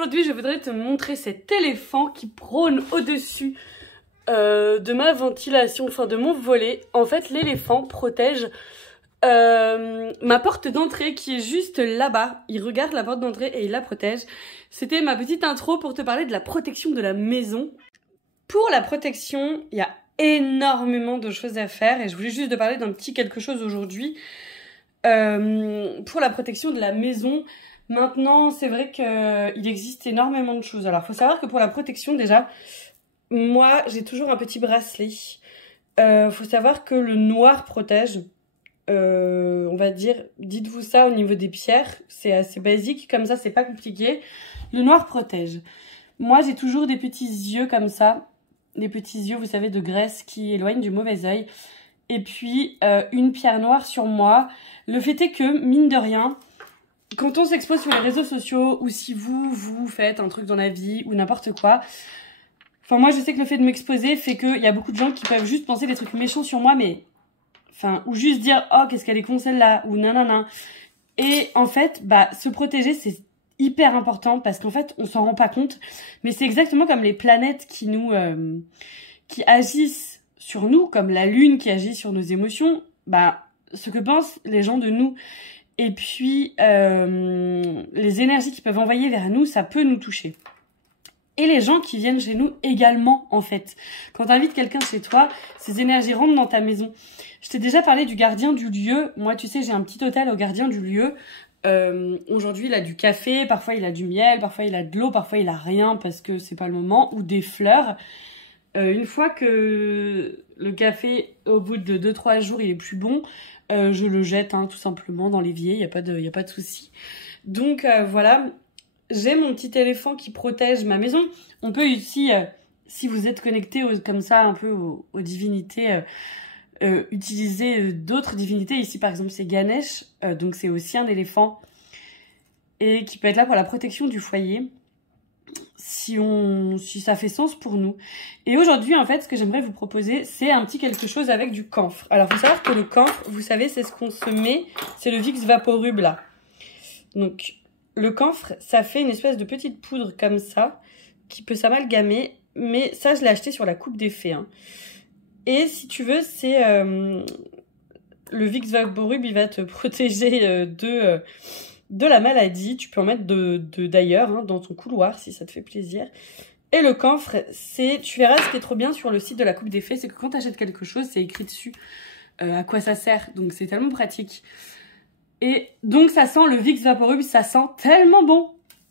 aujourd'hui je voudrais te montrer cet éléphant qui prône au-dessus de ma ventilation, enfin de mon volet. En fait l'éléphant protège ma porte d'entrée qui est juste là-bas. Il regarde la porte d'entrée et il la protège. C'était ma petite intro pour te parler de la protection de la maison. Pour la protection, il y a énormément de choses à faire et je voulais juste te parler d'un petit quelque chose aujourd'hui. Pour la protection de la maison, maintenant c'est vrai qu'il existe énormément de choses. Alors il faut savoir que pour la protection déjà, moi j'ai toujours un petit bracelet. Faut savoir que le noir protège. On va dire, dites-vous ça au niveau des pierres, c'est assez basique, comme ça c'est pas compliqué. Le noir protège. Moi j'ai toujours des petits yeux comme ça, des petits yeux vous savez de graisse qui éloignent du mauvais œil. Et puis une pierre noire sur moi. Le fait est que, mine de rien, quand on s'expose sur les réseaux sociaux ou si vous faites un truc dans la vie ou n'importe quoi, enfin moi je sais que le fait de m'exposer fait qu'il y a beaucoup de gens qui peuvent juste penser des trucs méchants sur moi, mais enfin, ou juste dire oh qu'est-ce qu'elle est con celle-là, ou nanana. Et en fait, se protéger c'est hyper important parce qu'en fait on s'en rend pas compte, mais c'est exactement comme les planètes qui nous qui agissent sur nous, comme la lune qui agit sur nos émotions, ce que pensent les gens de nous. Et puis les énergies qu'ils peuvent envoyer vers nous, ça peut nous toucher. Et les gens qui viennent chez nous également, en fait. Quand tu invites quelqu'un chez toi, ces énergies rentrent dans ta maison. Je t'ai déjà parlé du gardien du lieu. Moi, tu sais, j'ai un petit hôtel au gardien du lieu. Aujourd'hui, il a du café, parfois il a du miel, parfois il a de l'eau, parfois il a rien parce que c'est pas le moment, ou des fleurs. Une fois que le café, au bout de 2-3 jours, il est plus bon, je le jette tout simplement dans l'évier, il n'y a pas de souci. Donc voilà. J'ai mon petit éléphant qui protège ma maison. On peut aussi, si vous êtes connecté comme ça un peu aux divinités, utiliser d'autres divinités. Ici par exemple c'est Ganesh, donc c'est aussi un éléphant et qui peut être là pour la protection du foyer si ça fait sens pour nous. Et aujourd'hui en fait ce que j'aimerais vous proposer c'est un petit quelque chose avec du camphre. Alors il faut savoir que le camphre, vous savez c'est ce qu'on se met, c'est le Vicks Vaporub là. Donc le camphre, ça fait une espèce de petite poudre comme ça, qui peut s'amalgamer, mais ça, je l'ai acheté sur la coupe des fées. Et si tu veux, c'est le Vicks Vaporub, il va te protéger de la maladie. Tu peux en mettre d'ailleurs dans ton couloir, si ça te fait plaisir. Et le camphre, tu verras ce qui est trop bien sur le site de la coupe des fées, c'est que quand tu achètes quelque chose, c'est écrit dessus à quoi ça sert. Donc c'est tellement pratique. Et donc ça sent le Vicks Vaporub, ça sent tellement bon.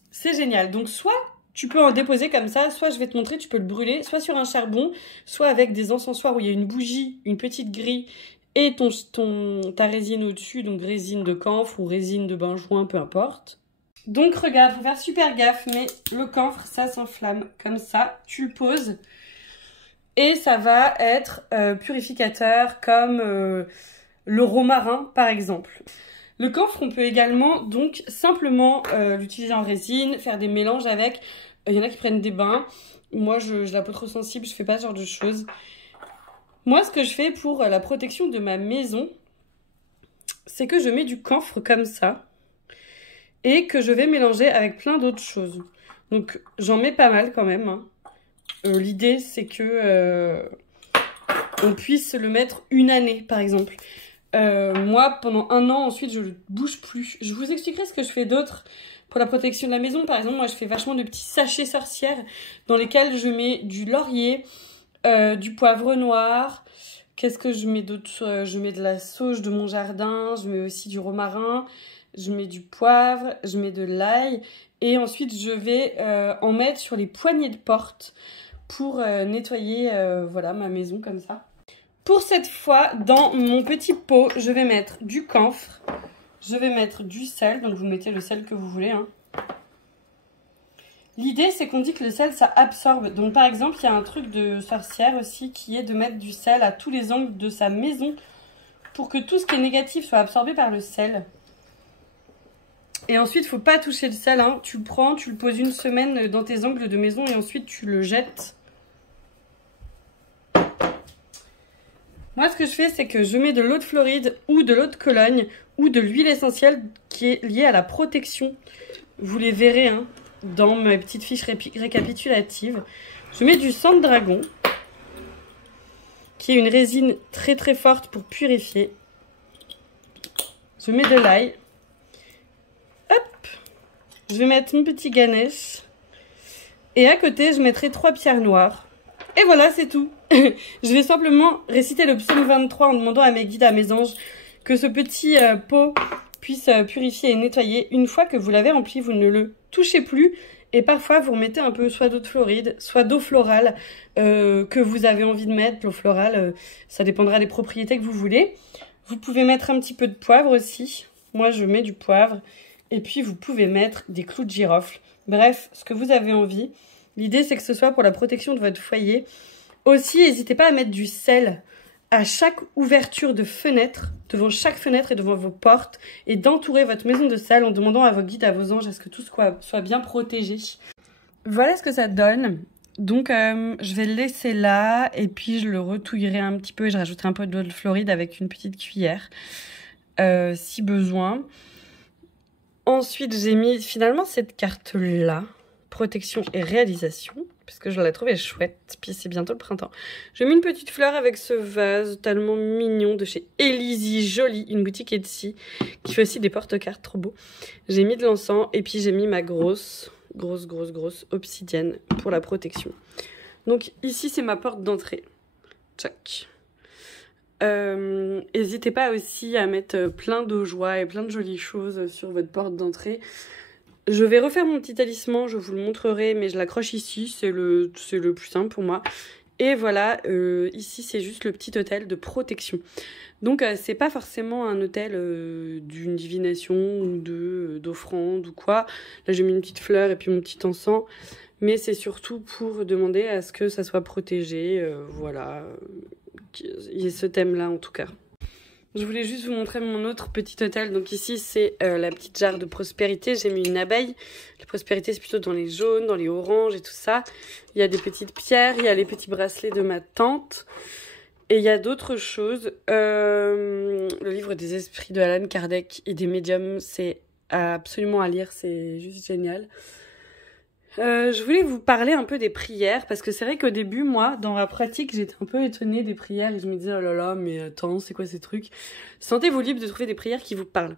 C'est génial. Donc soit tu peux en déposer comme ça, soit je vais te montrer, tu peux le brûler, soit sur un charbon, soit avec des encensoirs où il y a une bougie, une petite grille et ta résine au-dessus, donc résine de camphre ou résine de benjoin, peu importe. Donc regarde, faut faire super gaffe, mais le camphre, ça s'enflamme comme ça, tu le poses et ça va être purificateur comme le romarin par exemple. Le camphre, on peut également donc simplement l'utiliser en résine, faire des mélanges avec. Il y en a qui prennent des bains. Moi, je la peau trop sensible, je fais pas ce genre de choses. Moi, ce que je fais pour la protection de ma maison, c'est que je mets du camphre comme ça et que je vais mélanger avec plein d'autres choses. Donc, j'en mets pas mal quand même. L'idée, c'est que on puisse le mettre une année, par exemple. Moi, pendant 1 an, ensuite, je ne bouge plus. Je vous expliquerai ce que je fais d'autre pour la protection de la maison. Par exemple, moi, je fais vachement de petits sachets sorcières dans lesquels je mets du laurier, du poivre noir. Qu'est-ce que je mets d'autre? Je mets de la sauge de mon jardin, je mets aussi du romarin, je mets du poivre, je mets de l'ail. Et ensuite, je vais en mettre sur les poignées de porte pour nettoyer voilà, ma maison comme ça. Pour cette fois, dans mon petit pot, je vais mettre du camphre, je vais mettre du sel, donc vous mettez le sel que vous voulez. L'idée, c'est qu'on dit que le sel, ça absorbe. Donc par exemple, il y a un truc de sorcière aussi qui est de mettre du sel à tous les angles de sa maison pour que tout ce qui est négatif soit absorbé par le sel. Et ensuite, il ne faut pas toucher le sel. Tu le prends, tu le poses 1 semaine dans tes angles de maison et ensuite tu le jettes. Moi, ce que je fais, c'est que je mets de l'eau de Floride ou de l'eau de Cologne ou de l'huile essentielle qui est liée à la protection. Vous les verrez, dans mes petites fiches récapitulatives. Je mets du sang de dragon, qui est une résine très très forte pour purifier. Je mets de l'ail. Hop. Je vais mettre mon petit Ganesh. Et à côté, je mettrai 3 pierres noires. Et voilà, c'est tout. Je vais simplement réciter le psaume 23 en demandant à mes guides, à mes anges, que ce petit pot puisse purifier et nettoyer. Une fois que vous l'avez rempli, vous ne le touchez plus. Et parfois, vous remettez un peu soit d'eau de Floride, soit d'eau florale que vous avez envie de mettre. L'eau florale, ça dépendra des propriétés que vous voulez. Vous pouvez mettre un petit peu de poivre aussi. Moi, je mets du poivre. Et puis, vous pouvez mettre des clous de girofle. Bref, ce que vous avez envie. L'idée, c'est que ce soit pour la protection de votre foyer. Aussi, n'hésitez pas à mettre du sel à chaque ouverture de fenêtre, devant chaque fenêtre et devant vos portes, et d'entourer votre maison de sel en demandant à vos guides, à vos anges, à ce que tout soit bien protégé. Voilà ce que ça donne. Donc, je vais le laisser là, et puis je le retouillerai un petit peu, et je rajouterai un peu d'eau de Floride avec une petite cuillère, si besoin. Ensuite, j'ai mis finalement cette carte-là, protection et réalisation, parce que je la trouvais chouette, puis c'est bientôt le printemps. J'ai mis une petite fleur avec ce vase tellement mignon de chez Elysée Jolie, une boutique Etsy, qui fait aussi des porte-cartes trop beaux. J'ai mis de l'encens, et puis j'ai mis ma grosse obsidienne pour la protection. Donc ici, c'est ma porte d'entrée. Tchac. N'hésitez pas aussi à mettre plein de joie et plein de jolies choses sur votre porte d'entrée. Je vais refaire mon petit talisman, je vous le montrerai, mais je l'accroche ici, c'est le plus simple pour moi. Et voilà, ici c'est juste le petit autel de protection. Donc c'est pas forcément un autel d'une divination ou d'offrande ou quoi. Là j'ai mis une petite fleur et puis mon petit encens. Mais c'est surtout pour demander à ce que ça soit protégé, voilà. Il y a ce thème-là en tout cas. Je voulais juste vous montrer mon autre petit autel. Donc ici, c'est la petite jarre de prospérité. J'ai mis une abeille. La prospérité, c'est plutôt dans les jaunes, dans les oranges et tout ça. Il y a des petites pierres. Il y a les petits bracelets de ma tante. Et il y a d'autres choses. Le livre des esprits de Allan Kardec et des médiums, c'est absolument à lire. C'est juste génial. Je voulais vous parler un peu des prières, parce que c'est vrai qu'au début, moi, dans ma pratique, j'étais un peu étonnée des prières et je me disais, oh là là, mais attends, c'est quoi ces trucs? Sentez-vous libre de trouver des prières qui vous parlent.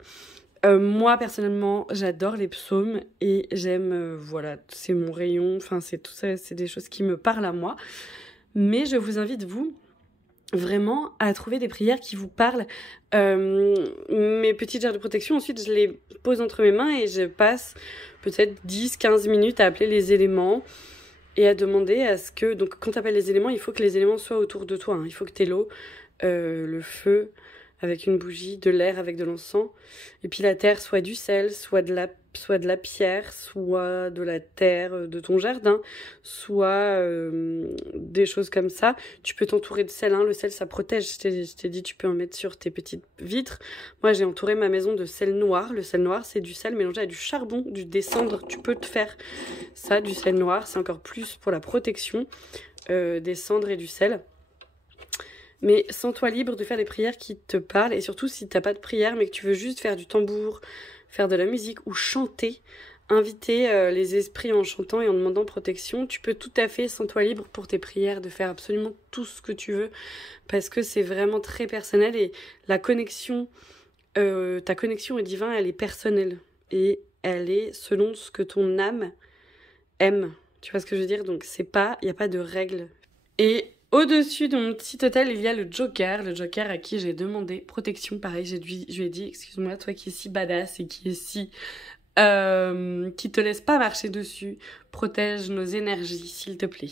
Moi, personnellement, j'adore les psaumes et j'aime, voilà, c'est mon rayon, enfin, c'est tout ça, c'est des choses qui me parlent à moi. Mais je vous invite, vous, vraiment à trouver des prières qui vous parlent. Mes petites jarres de protection, ensuite je les pose entre mes mains et je passe peut-être 10-15 minutes à appeler les éléments et à demander à ce que, donc quand tu appelles les éléments, il faut que les éléments soient autour de toi, hein. Il faut que tu aies l'eau, le feu avec une bougie, de l'air avec de l'encens, et puis la terre, soit du sel, soit de la pierre, soit de la terre de ton jardin, soit des choses comme ça. Tu peux t'entourer de sel, hein. Le sel, ça protège. Je t'ai dit, tu peux en mettre sur tes petites vitres. Moi, j'ai entouré ma maison de sel noir. Le sel noir, c'est du sel mélangé à du charbon, des cendres. Tu peux te faire ça, du sel noir. C'est encore plus pour la protection des cendres et du sel. Mais sens-toi libre de faire des prières qui te parlent. Et surtout, si t'as pas de prière, mais que tu veux juste faire du tambour, faire de la musique ou chanter, inviter les esprits en chantant et en demandant protection, tu peux tout à fait, sens-toi libre pour tes prières, de faire absolument tout ce que tu veux. Parce que c'est vraiment très personnel et la connexion, ta connexion au divin, elle est personnelle. Et elle est selon ce que ton âme aime. Tu vois ce que je veux dire? Donc il n'y a pas de règles. Et au-dessus de mon petit hôtel, il y a le Joker à qui j'ai demandé protection. Pareil, je lui ai dit, excuse-moi, toi qui es si badass et qui est si... qui te laisse pas marcher dessus, protège nos énergies, s'il te plaît.